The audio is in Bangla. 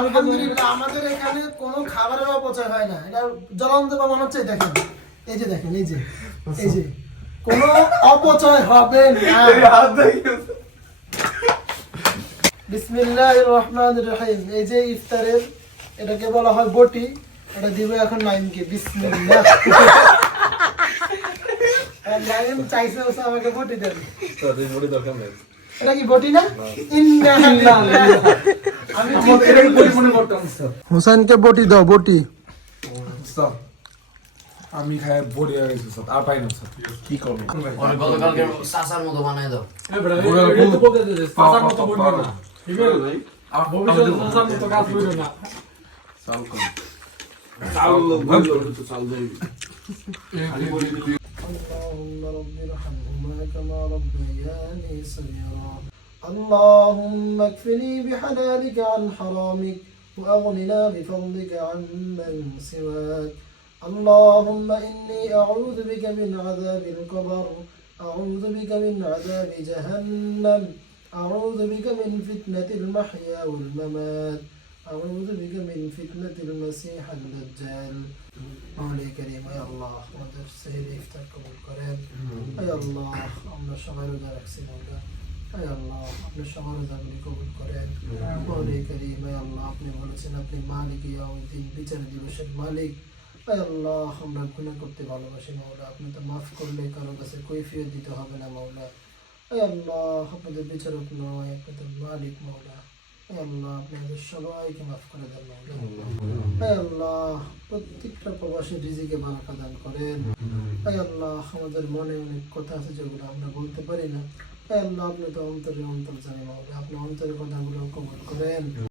আলহামদুলিল্লাহ আমাদের এখানে কোনো খাবারের অপচয় হয় না। এটা জ্বলন্ত প্রমাণ হচ্ছে, দেখেন এই যে, দেখেন এই যে, এই যে কোনো অপচয় হবে না। বিসমিল্লাহির রহমানির রহিম। এই যে ইফতারের, এটাকে বলা হয় বটি। এটা দিব এখন নাইমকে। বিসমিল্লাহ। নাইম চাইছে ওসে আমাকে বটি দেন। বটি দরকার নেই। এটা কি বটি না? ইন্নালিল্লাহ। আমি এটাই বটি মনে করতাম স্যার। হুসাইনকে বটি দাও, বটি। স্যার আমি খাই বড়ি হয়ে গেছি স্যার, আর পাই না স্যার। কি করব? ওরে গতকালকে সাসার মতো বানায় দাও। এই বড় এই তো বলতে দে সাসার মতো বলবি না। ঠিক আছে ভাই? আর ভবিষ্যতে সাসার মতো কাজ করবে না। চাল কম। চাল বলবো তো চাল দেই। اللهم رب ارحمهما كما ربياني صغيرا. اللهم اكفني بحلالك عن حرامك وأغننا بفضلك عمن سواك. اللهم إني أعوذ بك من عذاب القبر، أعوذ بك من عذاب جهنم، أعوذ بك من فتنة المحيا والممات، أعوذ بك من فتنة المسيح الدجال. মাওলাই কারীম, হে আল্লাহ আমাদের সেহরি ইফতার কবুল করেন। হে আল্লাহ আমরা সবাই রোজা রাখছি মাওলা, হে আল্লাহ আপনি সবার রোজাগুলি কবুল করেন। মাওলাই কারীম, হে আল্লাহ আপনি বলেছেন আপনি মালিক ইয়াউমিদ্দিন, বিচার দিবসের মালিক। হে আল্লাহ আমরা গুনাহ করতে ভালোবাসি মাওলা, আপনি তো মাফ করলে কারো কাছে কৈফিয়ত দিতে হবে না মাওলা। হে আল্লাহ আপনাদের বিচারক নয়, আপনাদের মালিক মাওলা। হে আল্লাহ আপনি আমাদের সবাইকে মাফ করে দেন মাওলা। হে আল্লাহ প্রত্যেকটা প্রবাসীর রিজিকে বারাকা দান করেন। হে আল্লাহ আমাদের মনে অনেক কথা আছে যেগুলো আমরা বলতে পারি না। হে আল্লাহ আপনি তো অন্তরে অন্তর জানেন মাওলা, আপনি অন্তরের কথাগুলো কবুল করেন।